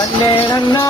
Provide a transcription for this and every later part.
வந்தே நன்னா நானே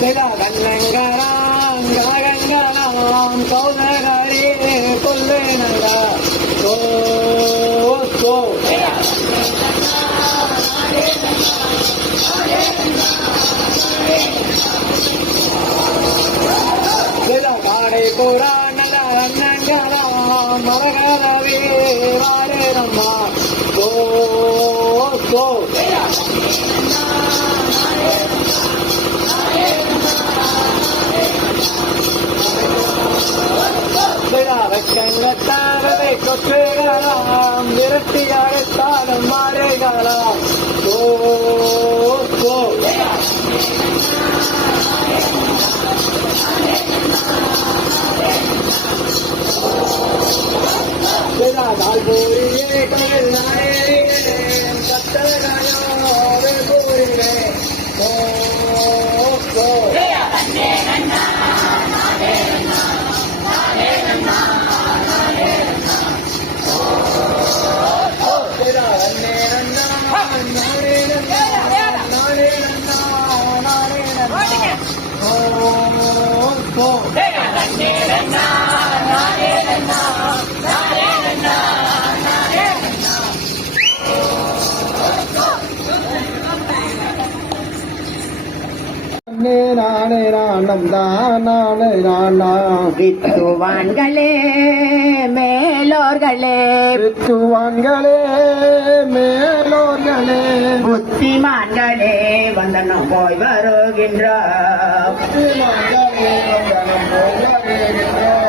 கண்ணங்கராம் காகங்கராம் கௌதகரே கொல்லுனடா கோ கோ காடை பூரா மரகரவே வாரேரம்மா கோ கோ வெக்கங்கத்தாரவை கொட்டுகளாம் விரட்டி அழைத்தாலும் மாறுகளாம் ஓ நானே நானம் தான் நானே நானா. வித்துவான்களே மேலோர்களே. வித்துவான்களே மேலோர்களே. புத்திமான்களே வந்தனம் போய் வருகின்றோம். புத்திமான்களே வந்தனம் போய் வருகின்றோம்.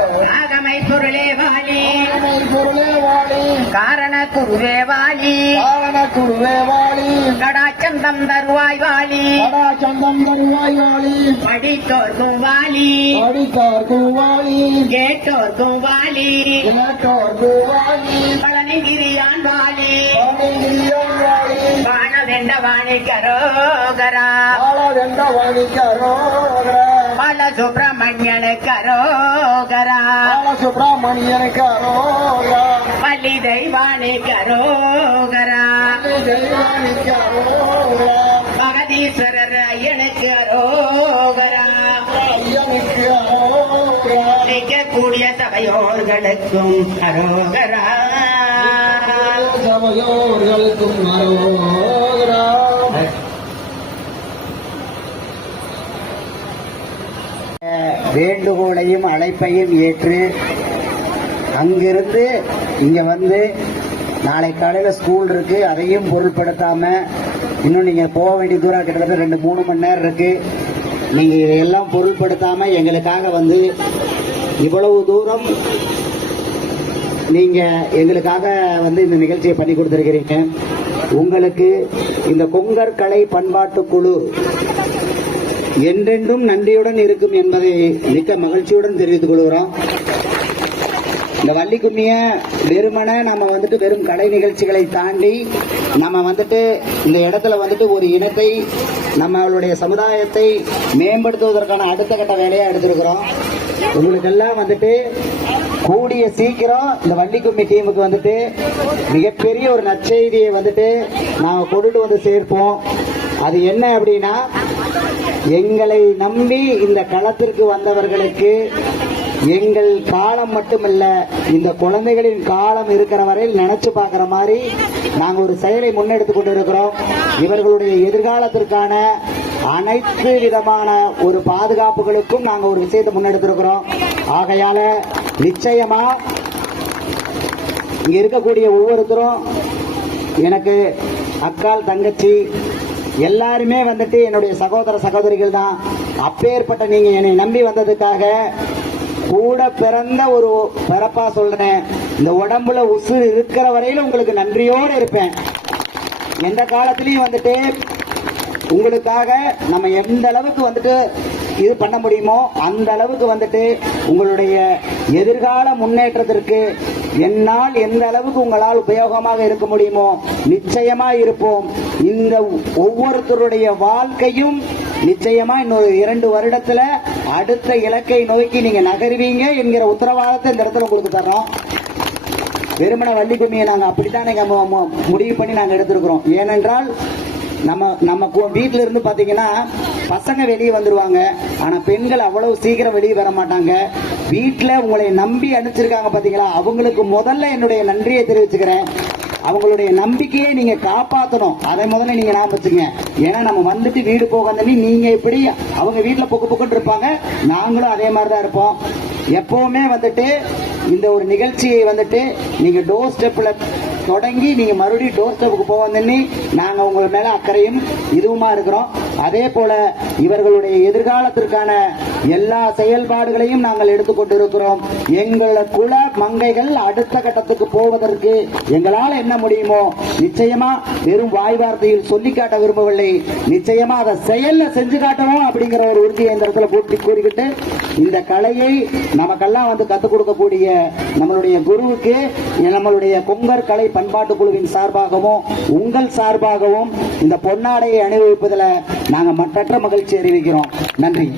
காரண குருவே வாழி காரண குருவே வாழி கடாச்சந்தம் தருவாய் வாழி கடா சந்தம் தருவாய் வாழி படித்தோர்க்கும் வாழி அடித்தார்க்கும் வாழி கேட்டோர்க்கும் வாழி இனத்தோர்க்கும் வாழி பழனிகிரியான் வாழி வாழ வெண்ட வாணி கரோகரா ஆளவென்ற வாணி கரோகரா பல சுப்பிரமணியனு கரோகரா பால சுப்பிரமணியன் கரோகரா பள்ளி தெய்வானி கரோகரா தெய்வானி கரோகரா மகதீஸ்வரர் ஐயனுக்கு அரோகரா ஐயனுக்கு அரோகரா நிற்கக்கூடிய சபையோர்களுக்கும் அரோகரா சபையோர்களுக்கும் அரோகரா வேண்டுகோளையும் அழைப்பையும் ஏற்று அங்கிருந்து இங்க வந்து நாளை காலையில ஸ்கூல் இருக்கு அதையும் பொருட்படுத்தாம இன்னும் நீங்க போக வேண்டிய தூரம் கிட்டத்தட்ட ரெண்டு மூணு மணி நேரம் இருக்கு. நீங்க இதையெல்லாம் பொருட்படுத்தாம எங்களுக்காக வந்து இவ்வளவு தூரம் நீங்க எங்களுக்காக வந்து இந்த நிகழ்ச்சியை பண்ணி கொடுத்திருக்கிறீங்க. உங்களுக்கு இந்த கொங்கற்கலை பண்பாட்டு குழு என்றென்றும் நன்றியுடன் இருக்கும் என்பதை மிக்க மகிழ்ச்சியுடன் தெரிவித்துக் கொள்கிறோம். இந்த வள்ளி கும்மிய வெறுமனே நம்ம வந்துட்டு வெறும் கலை நிகழ்ச்சிகளை தாண்டி நம்ம வந்துட்டு இந்த இடத்துல வந்துட்டு ஒரு இனத்தை நம்மளுடைய சமுதாயத்தை மேம்படுத்துவதற்கான அடுத்த கட்ட வேலையாக எடுத்திருக்கிறோம். உங்களுக்கெல்லாம் வந்துட்டு கூடிய சீக்கிரம் இந்த வள்ளி கும்மி டீமுக்கு வந்துட்டு மிகப்பெரிய ஒரு நற்செய்தியை வந்துட்டு நாம் கொண்டுட்டு வந்து சேர்ப்போம். அது என்ன அப்படின்னா எங்களை நம்பி இந்த களத்திற்கு வந்தவர்களுக்கு எங்கள் காலம் மட்டுமல்ல இந்த குழந்தைகளின் காலம் இருக்கிற வரையில் நினைச்சு பார்க்கிற மாதிரி நாங்கள் ஒரு செயலை முன்னெடுத்து கொண்டிருக்கிறோம். இவர்களுடைய எதிர்காலத்திற்கான அனைத்து விதமான ஒரு பாதுகாப்புகளுக்கும் நாங்கள் ஒரு விஷயத்தை முன்னெடுத்திருக்கிறோம். ஆகையால நிச்சயமா இங்க இருக்கக்கூடிய ஒவ்வொருத்தரும் எனக்கு அக்கால் தங்கச்சி எல்லாருமே வந்துட்டு என்னுடைய சகோதர சகோதரிகள் தான் அப்பேற்பட்ட நீங்க என்னை நம்பி வந்ததுக்காக கூட பிறந்த ஒரு பிறப்பா சொல்றேன். இந்த உடம்புல உசுறு இருக்கிற வரையில உங்களுக்கு நன்றியோடு இருப்பேன். எந்த காலத்திலையும் வந்துட்டு உங்களுக்காக நம்ம எந்த அளவுக்கு வந்துட்டு இது பண்ண முடியுமோ அந்த அளவுக்கு வந்துட்டு உங்களுடைய எதிர்கால முன்னேற்றத்திற்கு என்னால் எந்த அளவுக்கு உங்களால் உபயோகமாக இருக்க முடியுமோ நிச்சயமா இருப்போம். இந்த ஒவ்வொருத்தருடைய வாழ்க்கையும் நிச்சயமா இன்னொரு இரண்டு வருடத்துல அடுத்த இலக்கை நோக்கி நீங்க நகருவீங்க என்கிற உத்தரவாதத்தை இந்த இடத்துல உங்களுக்கு தர்றோம். வெறுமன வள்ளிக்கும்மியை நாங்க அப்படித்தான் முடிவு பண்ணி நாங்க எடுத்திருக்கிறோம். ஏனென்றால் நம்ம நம்ம வீட்டில இருந்து பாத்தீங்கன்னா பசங்க வெளியே வந்துருவாங்க. ஆனா பெண்கள் அவ்வளவு சீக்கிரம் வெளியே வர மாட்டாங்க. வீட்டுல உங்களை நம்பி அனுப்பிச்சிருக்காங்க பாத்தீங்களா? அவங்களுக்கு முதல்ல என்னுடைய நன்றியை தெரிவிச்சுக்கிறேன். அவங்களுடைய நம்பிக்கையை நீங்க காப்பாத்தணும். அதை முதல்ல நீங்க ஞாபகம் ஏன்னா நம்ம வந்துட்டு வீடு போக வந்தனி நீங்க இப்படி அவங்க வீட்டுல பொக்கு பொக்குன்னு இருப்பாங்க. நாங்களும் அதே மாதிரி தான் இருப்போம். எப்பவுமே வந்துட்டு இந்த ஒரு நிகழ்ச்சியை வந்துட்டு நீங்க டோர் ஸ்டெப்ல தொடங்கி நீங்க மறுபடியும் டோர் ஸ்டெப்புக்கு போக வந்தனி நாங்க உங்க மேல அக்கறையும் இதுவுமா இருக்கிறோம். அதே போல இவர்களுடைய எதிர்காலத்திற்கான எல்லா செயல்பாடுகளையும் நாங்கள் எடுத்துக்கொண்டு இருக்கிறோம் எங்கள குல மங்கைகள் அடுத்த கட்டத்துக்கு போவதற்கு எங்களால் என்ன முடியுமோ நிச்சயமா வெறும் வாய் வார்த்தையில் சொல்லி காட்ட விரும்பவில்லை. நிச்சயமா அதை செயல்ல செஞ்சு காட்டணும் அப்படிங்கிற ஒரு உறுதியை இந்த இடத்துல கூட்டி கூறிக்கிட்டு இந்த கலையை நமக்கெல்லாம் வந்து கத்துக் கொடுக்கக்கூடிய நம்மளுடைய குருவுக்கு நம்மளுடைய கொங்கர் கலை பண்பாட்டு குழுவின் சார்பாகவும் உங்கள் சார்பாகவும் இந்த பொன்னாடையை அணிவிப்பதில் நாங்கள் மற்றற்ற மகிழ்ச்சி அறிவிக்கிறோம். நன்றி.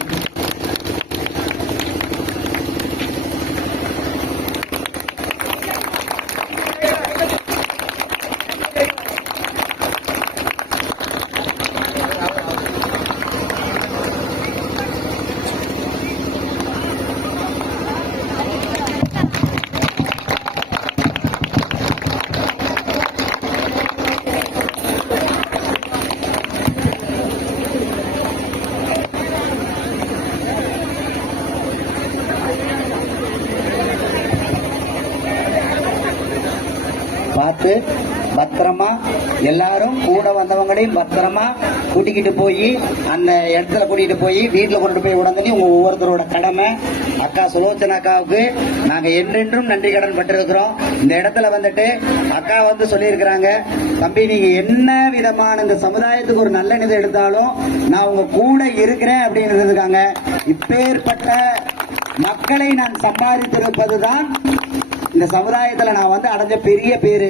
பார்த்து பத்திரமா எல்லாரும் கூட வந்தவங்களையும் பத்திரமா கூட்டிக்கிட்டு போய் அந்த இடத்துல கூட்டிகிட்டு போய் வீட்டில் கொண்டு போய் உடனே உங்க ஒவ்வொருத்தரோட கடமை. அக்கா சுலோச்சனா அக்காவுக்கு நாங்கள் என்றென்றும் நன்றி கடன் பட்டிருக்கிறோம் இந்த இடத்துல வந்துட்டு அக்கா வந்து சொல்லியிருக்கிறாங்க தம்பி நீங்க என்ன விதமான இந்த சமுதாயத்துக்கு ஒரு நல்ல நிதி எடுத்தாலும் நான் உங்க கூட இருக்கிறேன் அப்படின்னு இருந்திருக்காங்க. இப்பேற்பட்ட மக்களை நான் சம்பாதித்திருப்பதுதான் இந்த சமுதாயத்துல நான் வந்து அடைஞ்ச பெரிய பேரு.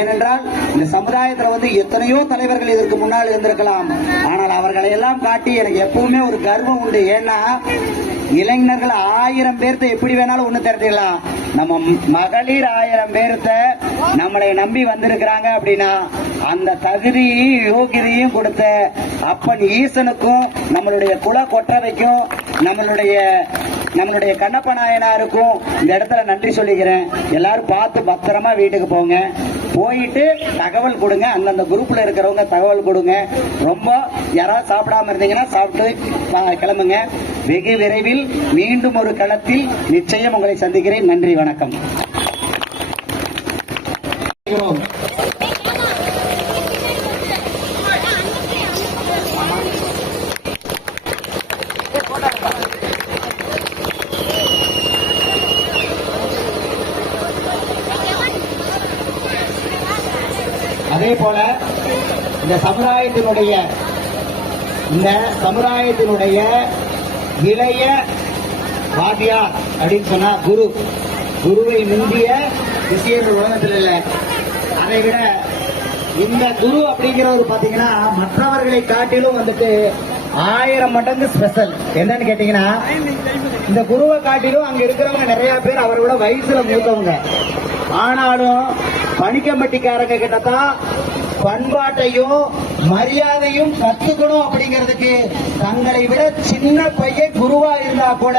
ஏனென்றால் இந்த சமுதாயத்துல வந்து எத்தனையோ தலைவர்கள் இதற்கு முன்னால் இருந்திருக்கலாம். ஆனால் அவர்களை எல்லாம் காட்டி எனக்கு எப்பவுமே ஒரு கர்வம் உண்டு. ஏன்னா இளைஞர்கள் ஆயிரம் பேர்த்த எப்படி வேணாலும் ஒண்ணு திரட்டிடலாம். நம்ம மகளிர் ஆயிரம் பேர்த்த நம்மளை நம்பி வந்திருக்கிறாங்க அப்படின்னா அந்த தகுதியையும் யோகியதையும் கொடுத்த அப்பன் ஈசனுக்கும் நம்மளுடைய குல கொற்றவைக்கும் நம்மளுடைய நம்மளுடைய கண்ணப்ப நாயனாருக்கும் இந்த இடத்துல நன்றி சொல்லிக்கிறேன். எல்லாரும் பார்த்து பத்திரமா வீட்டுக்கு போங்க. போயிட்டு தகவல் கொடுங்க. அந்தந்த குரூப்ல இருக்கிறவங்க தகவல் கொடுங்க. ரொம்ப யாராவது சாப்பிடாம இருந்தீங்கன்னா சாப்பிட்டு கிளம்புங்க. வெகு விரைவில் மீண்டும் ஒரு களத்தில் நிச்சயம் உங்களை சந்திக்கிறேன். நன்றி வணக்கம் அதே போல இந்த சமுதாயத்தினுடைய இந்த சமுதாயத்தினுடைய இளைய வாத்தியார் அப்படின்னு சொன்னா குரு. குருவை முந்திய விஷயங்கள் உலகத்தில் இல்லை. அதை விட இந்த குரு அப்படிங்கிறவர் பாத்தீங்கன்னா மற்றவர்களை காட்டிலும் வந்துட்டு ஆயிரம் மடங்கு ஸ்பெஷல் என்னன்னு கேட்டீங்கன்னா இந்த குருவை காட்டிலும் அங்க இருக்கிறவங்க நிறைய பேர் அவரோட வயசுல மூத்தவங்க. ஆனாலும் பணிக்கம்பட்டிக்காரங்க கிட்ட தான் பண்பாட்டையும் மரியாதையும் கத்துக்கணும் அப்படிங்கிறதுக்கு தங்களை விட சின்ன பையன் குருவா இருந்தா கூட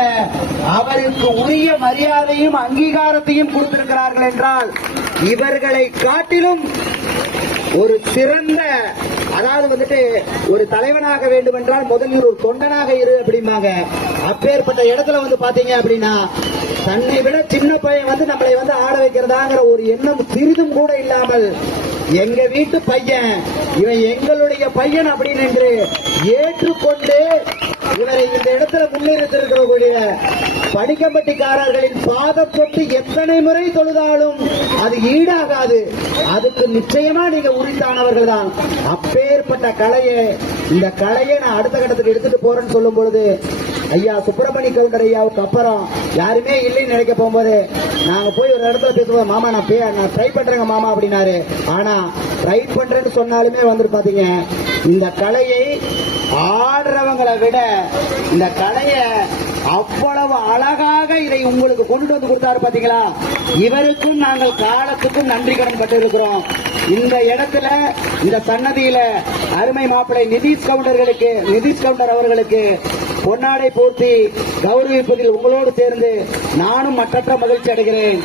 அவருக்கு உரிய மரியாதையும் அங்கீகாரத்தையும் கொடுத்திருக்கிறார்கள் என்றால் இவர்களை காட்டிலும் ஒரு சிறந்த அதாவது வந்துட்டு ஒரு தலைவனாக வேண்டும் என்றால் முதலில் ஒரு தொண்டனாக இரு அப்படிம்பாங்க. அப்பேற்பட்ட இடத்துல வந்து பாத்தீங்க அப்படின்னா தன்னை விட சின்ன பையன் வந்து நம்மளை வந்து ஆட வைக்கிறதாங்கிற ஒரு எண்ணம் சிறிதும் கூட இல்லாமல் எங்க வீட்டு பையன் இவன் எங்களுடைய பையன் அப்படின்னு என்று ஏற்றுக்கொண்டு இவரை இந்த இடத்துல முன்னிறுத்திருக்கக்கூடிய படிக்கப்பட்டிக்காரர்களின் பாதம் தொட்டு எத்தனை முறை தொழுதாலும் அது ஈடாகாது. அதுக்கு நிச்சயமா நீங்க உரித்தானவர்கள் தான். அப்பேற்பட்ட கலையை இந்த கலையை நான் அடுத்த கட்டத்துக்கு எடுத்துட்டு போறேன்னு சொல்லும் பொழுது ஐயா சுப்பிரமணிய கவுண்டர் ஐயாவுக்கு அப்புறம் யாருமே இல்லைன்னு நினைக்க போகும்போது நாங்க போய் ஒரு இடத்துல பேசும்போது மாமா நான் பே நான் ட்ரை பண்றேங்க மாமா அப்படின்னாரு. ஆனா ட்ரை பண்றேன்னு சொன்னாலுமே வந்துட்டு பாத்தீங்க இந்த கலையை ஆடுறவங்களை விட இந்த கலையை அவ்வளவு அழகாக இதை உங்களுக்கு கொண்டு வந்து கொடுத்தாரு பாத்தீங்களா? இவருக்கும் நாங்கள் காலத்துக்கும் நன்றி கடன் பட்டிருக்கிறோம். இந்த இடத்துல இந்த சன்னதியில அருமை மாப்பிளை நிதிஷ் கவுண்டர்களுக்கு நிதிஷ் கவுண்டர் அவர்களுக்கு பொன்னாடை போர்த்தி கௌரவிப்பதில் உங்களோடு சேர்ந்து நானும் மற்றற்ற மகிழ்ச்சி அடைகிறேன்.